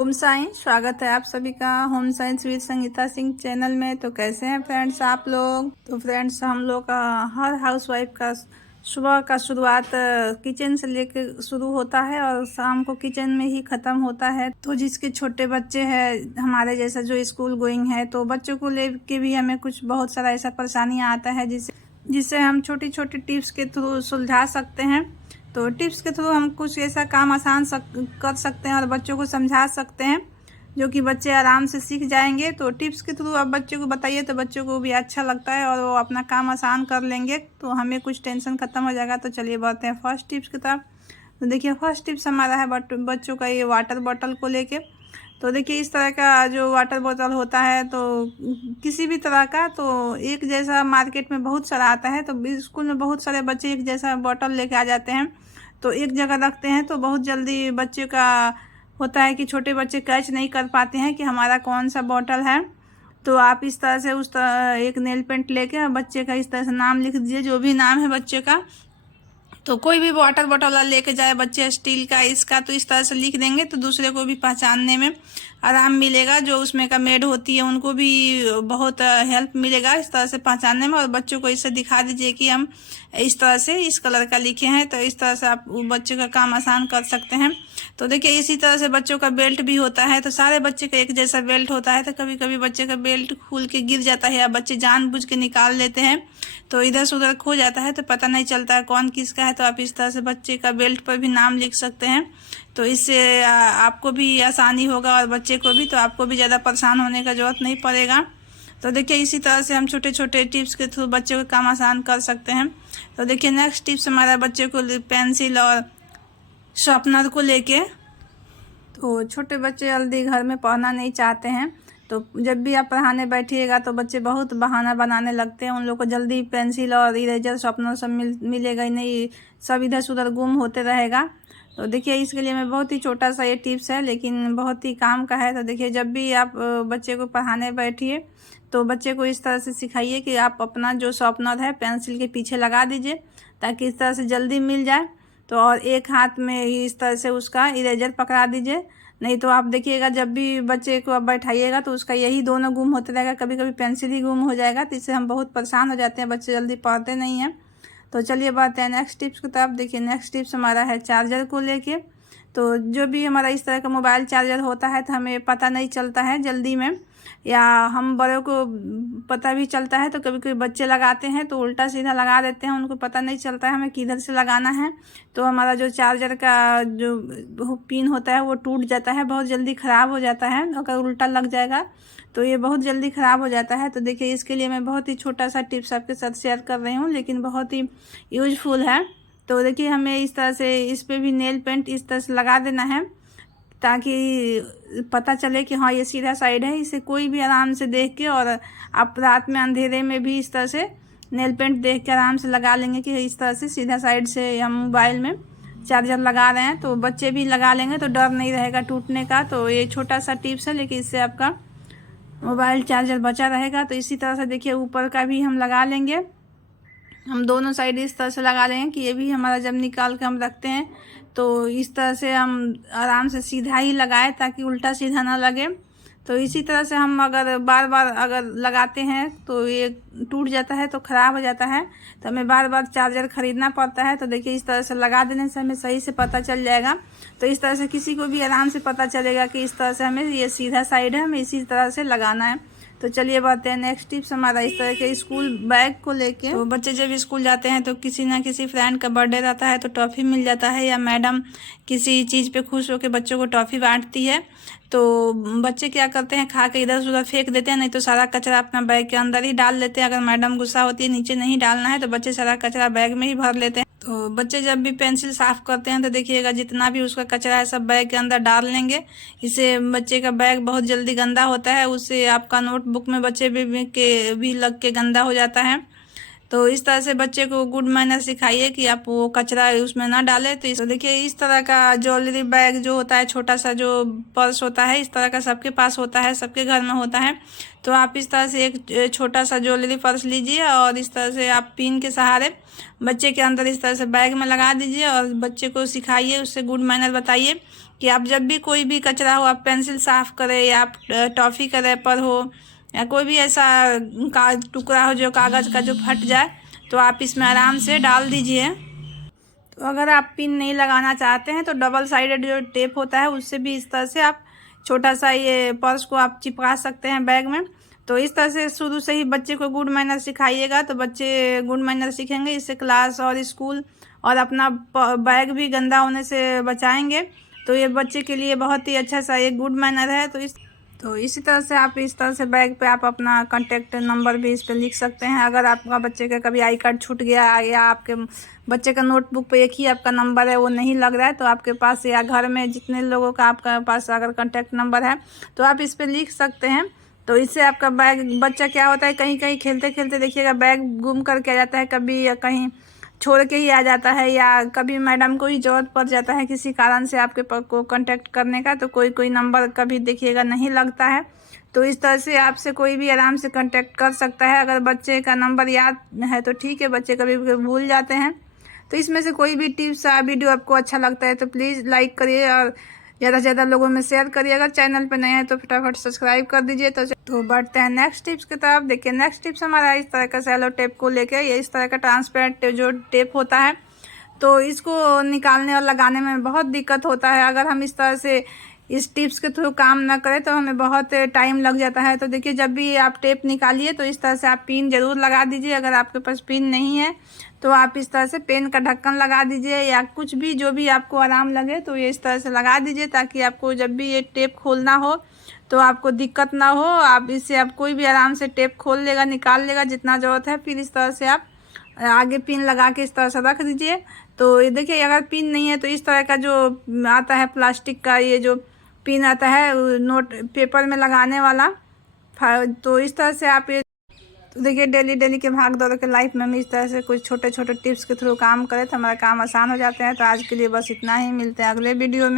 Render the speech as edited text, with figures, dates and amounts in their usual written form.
Home science स्वागत है आप सभी का home science with Sangeeta Singh channel में। तो कैसे हैं फ्रेंड्स आप लोग। तो फ्रेंड्स हम लोग का हर हाउसवाइफ का सुबह का शुरुआत किचन से लेके शुरू होता है और शाम को किचन में ही ख़त्म होता है। तो जिसके छोटे बच्चे हैं हमारे जैसा जो स्कूल गोइंग है, तो बच्चों को लेके भी हमें कुछ बहुत सारा ऐसा परेशानियाँ आता है जिसे हम छोटी छोटी टिप्स के थ्रू सुलझा सकते हैं। तो टिप्स के थ्रू हम कुछ ऐसा काम आसान कर सकते हैं और बच्चों को समझा सकते हैं जो कि बच्चे आराम से सीख जाएंगे। तो टिप्स के थ्रू आप बच्चों को बताइए तो बच्चों को भी अच्छा लगता है और वो अपना काम आसान कर लेंगे, तो हमें कुछ टेंशन ख़त्म हो जाएगा। तो चलिए बढ़ते हैं फर्स्ट टिप्स की तरफ। तो देखिए फर्स्ट टिप्स हमारा है बच्चों का ये वाटर बॉटल को लेके। तो देखिए इस तरह का जो वाटर बॉटल होता है तो किसी भी तरह का, तो एक जैसा मार्केट में बहुत सारा आता है। तो स्कूल में बहुत सारे बच्चे एक जैसा बॉटल लेके आ जाते हैं, तो एक जगह रखते हैं तो बहुत जल्दी बच्चे का होता है कि छोटे बच्चे कैच नहीं कर पाते हैं कि हमारा कौन सा बॉटल है। तो आप इस तरह से उस तरह एक नेल पेंट लेके बच्चे का इस तरह से नाम लिख दीजिए, जो भी नाम है बच्चे का। तो कोई भी वाटर बॉटल लेके जाए बच्चे स्टील का इसका, तो इस तरह से लिख देंगे तो दूसरे को भी पहचानने में आराम मिलेगा। जो उसमें का मेड होती है उनको भी बहुत हेल्प मिलेगा इस तरह से पहचानने में। और बच्चों को इसे दिखा दीजिए कि हम इस तरह से इस कलर का लिखे हैं, तो इस तरह से आप बच्चे का काम आसान कर सकते हैं। तो देखिए इसी तरह से बच्चों का बेल्ट भी होता है, तो सारे बच्चे का एक जैसा बेल्ट होता है, तो कभी कभी बच्चे का बेल्ट खुल के गिर जाता है या बच्चे जानबूझ के निकाल लेते हैं, तो इधर से उधर खो जाता है तो पता नहीं चलता है कौन किसका है। तो आप इस तरह से बच्चे का बेल्ट पर भी नाम लिख सकते हैं, तो इससे आपको भी आसानी होगा और बच्चे को भी, तो आपको भी ज़्यादा परेशान होने का जरूरत नहीं पड़ेगा। तो देखिए इसी तरह से हम छोटे छोटे टिप्स के थ्रू बच्चे को काम आसान कर सकते हैं। तो देखिए नेक्स्ट टिप्स हमारा बच्चे को पेंसिल और शार्पनर को लेके। तो छोटे बच्चे जल्दी घर में पढ़ना नहीं चाहते हैं, तो जब भी आप पढ़ाने बैठिएगा तो बच्चे बहुत बहाना बनाने लगते हैं। उन लोग को जल्दी पेंसिल और इरेजर शार्पनर सब मिलेगा ही नहीं, सब इधर से उधर गुम होते रहेगा। तो देखिए इसके लिए मैं बहुत ही छोटा सा ये टिप्स है लेकिन बहुत ही काम का है। तो देखिए जब भी आप बच्चे को पढ़ाने बैठिए तो बच्चे को इस तरह से सिखाइए कि आप अपना जो शार्पनर है पेंसिल के पीछे लगा दीजिए ताकि इस तरह से जल्दी मिल जाए। तो और एक हाथ में इस तरह से उसका इरेजर पकड़ा दीजिए, नहीं तो आप देखिएगा जब भी बच्चे को आप बैठाइएगा तो उसका यही दोनों गुम होते रहेगा, कभी कभी पेंसिल ही गुम हो जाएगा। तो इससे हम बहुत परेशान हो जाते हैं, बच्चे जल्दी पढ़ते नहीं हैं। तो चलिए बात है नेक्स्ट टिप्स की तरफ। देखिए नेक्स्ट टिप्स हमारा है चार्जर को लेके। तो जो भी हमारा इस तरह का मोबाइल चार्जर होता है तो हमें पता नहीं चलता है जल्दी में, या हम बड़ों को पता भी चलता है तो कभी कभी बच्चे लगाते हैं तो उल्टा सीधा लगा देते हैं, उनको पता नहीं चलता है हमें किधर से लगाना है। तो हमारा जो चार्जर का जो पिन होता है वो टूट जाता है, बहुत जल्दी ख़राब हो जाता है। अगर उल्टा लग जाएगा तो ये बहुत जल्दी ख़राब हो जाता है। तो देखिए इसके लिए मैं बहुत ही छोटा सा टिप्स आपके साथ शेयर कर रही हूँ लेकिन बहुत ही यूजफुल है। तो देखिए हमें इस तरह से इस पर भी नेल पेंट इस तरह से लगा देना है ताकि पता चले कि हाँ ये सीधा साइड है। इसे कोई भी आराम से देख के, और आप रात में अंधेरे में भी इस तरह से नेल पेंट देख के आराम से लगा लेंगे कि इस तरह से सीधा साइड से हम मोबाइल में चार्जर लगा रहे हैं। तो बच्चे भी लगा लेंगे तो डर नहीं रहेगा टूटने का। तो ये छोटा सा टिप्स है लेकिन इससे आपका मोबाइल चार्जर बचा रहेगा। तो इसी तरह से देखिए ऊपर का भी हम लगा लेंगे, हम दोनों साइड इस तरह से लगा लेंगे कि ये भी हमारा जब निकाल के हम रखते हैं तो इस तरह से हम आराम से सीधा ही लगाएं ताकि उल्टा सीधा ना लगे। तो इसी तरह से हम अगर बार बार अगर लगाते हैं तो ये टूट जाता है तो ख़राब हो जाता है, तो हमें बार बार चार्जर ख़रीदना पड़ता है। तो देखिए इस तरह से लगा देने से हमें सही से पता चल जाएगा। तो इस तरह से किसी को भी आराम से पता चलेगा कि इस तरह से हमें ये सीधा साइड है, हमें इसी तरह से लगाना है। तो चलिए बढ़ते हैं नेक्स्ट टिप्स हमारा इस तरह के स्कूल बैग को लेके। तो बच्चे जब स्कूल जाते हैं तो किसी ना किसी फ्रेंड का बर्थडे रहता है तो टॉफ़ी मिल जाता है, या मैडम किसी चीज़ पे खुश होकर बच्चों को टॉफ़ी बांटती है। तो बच्चे क्या करते हैं, खा के इधर से उधर फेंक देते हैं, नहीं तो सारा कचरा अपना बैग के अंदर ही डाल लेते हैं। अगर मैडम गुस्सा होती है नीचे नहीं डालना है तो बच्चे सारा कचरा बैग में ही भर लेते हैं। तो बच्चे जब भी पेंसिल साफ करते हैं तो देखिएगा जितना भी उसका कचरा है सब बैग के अंदर डाल लेंगे। इससे बच्चे का बैग बहुत जल्दी गंदा होता है, उससे आपका नोटबुक में बच्चे भी लग के गंदा हो जाता है। तो इस तरह से बच्चे को गुड मैनर सिखाइए कि आप वो कचरा उसमें ना डालें। तो देखिए इस तरह का ज्वेलरी बैग जो होता है, छोटा सा जो पर्स होता है, इस तरह का सबके पास होता है, सबके घर में होता है। तो आप इस तरह से एक छोटा सा ज्वेलरी पर्स लीजिए और इस तरह से आप पिन के सहारे बच्चे के अंदर इस तरह से बैग में लगा दीजिए और बच्चे को सिखाइए, उससे गुड मैनर बताइए कि आप जब भी कोई भी कचरा हो, आप पेंसिल साफ़ करें या आप टॉफ़ी का रैपर हो या कोई भी ऐसा का टुकड़ा हो जो कागज़ का जो फट जाए, तो आप इसमें आराम से डाल दीजिए। तो अगर आप पिन नहीं लगाना चाहते हैं तो डबल साइडेड जो टेप होता है उससे भी इस तरह से आप छोटा सा ये पर्स को आप चिपका सकते हैं बैग में। तो इस तरह से शुरू से ही बच्चे को गुड मैनर सिखाइएगा तो बच्चे गुड मैनर सीखेंगे, इससे क्लास और स्कूल और अपना बैग भी गंदा होने से बचाएंगे। तो ये बच्चे के लिए बहुत ही अच्छा सा एक गुड मैनर है। तो इसी तरह से आप इस तरह से बैग पे आप अपना कांटेक्ट नंबर भी इस पे लिख सकते हैं। अगर आपका बच्चे का कभी आई कार्ड छूट गया या आपके बच्चे का नोटबुक पे एक ही आपका नंबर है, वो नहीं लग रहा है, तो आपके पास या घर में जितने लोगों का आपका पास अगर कांटेक्ट नंबर है तो आप इस पे लिख सकते हैं। तो इससे आपका बैग बच्चा क्या होता है, कहीं कहीं खेलते खेलते देखिएगा बैग गुम करके आ जाता है, कभी या कहीं छोड़ के ही आ जाता है या कभी मैडम को ही ज़रूरत पड़ जाता है किसी कारण से आपके को कांटेक्ट करने का, तो कोई कोई नंबर कभी देखिएगा नहीं लगता है। तो इस तरह से आपसे कोई भी आराम से कांटेक्ट कर सकता है। अगर बच्चे का नंबर याद है तो ठीक है, बच्चे कभी भूल जाते हैं। तो इसमें से कोई भी टिप्स या वीडियो आपको अच्छा लगता है तो प्लीज़ लाइक करिए और ज़्यादा से ज़्यादा लोगों में शेयर करिए। अगर चैनल पर नए हैं तो फटाफट सब्सक्राइब कर दीजिए। तो बढ़ते हैं नेक्स्ट टिप्स की तरफ। देखिए नेक्स्ट टिप्स हमारा इस तरह का सेलो टेप को लेके, ये इस तरह का ट्रांसपेरेंट जो टेप होता है तो इसको निकालने और लगाने में बहुत दिक्कत होता है। अगर हम इस तरह से इस टिप्स के थ्रू काम ना करें तो हमें बहुत टाइम लग जाता है। तो देखिए जब भी आप टेप निकालिए तो इस तरह से आप पिन ज़रूर लगा दीजिए। अगर आपके पास पिन नहीं है तो आप इस तरह से पेन का ढक्कन लगा दीजिए या कुछ भी जो भी आपको आराम लगे तो ये इस तरह से लगा दीजिए, ताकि आपको जब भी ये टेप खोलना हो तो आपको दिक्कत ना हो। आप इससे आप कोई भी आराम से टेप खोल लेगा, निकाल लेगा जितना ज़रूरत है। फिर इस तरह से आप आगे पिन लगा के इस तरह से रख दीजिए। तो ये देखिए अगर पिन नहीं है तो इस तरह का जो आता है प्लास्टिक का, ये जो पिन आता है नोट पेपर में लगाने वाला, तो इस तरह से आप ये तो देखिए डेली के भाग दौड़ के लाइफ में हम इस तरह से कुछ छोटे छोटे टिप्स के थ्रू काम करें तो हमारा काम आसान हो जाते हैं। तो आज के लिए बस इतना ही, मिलते हैं अगले वीडियो में।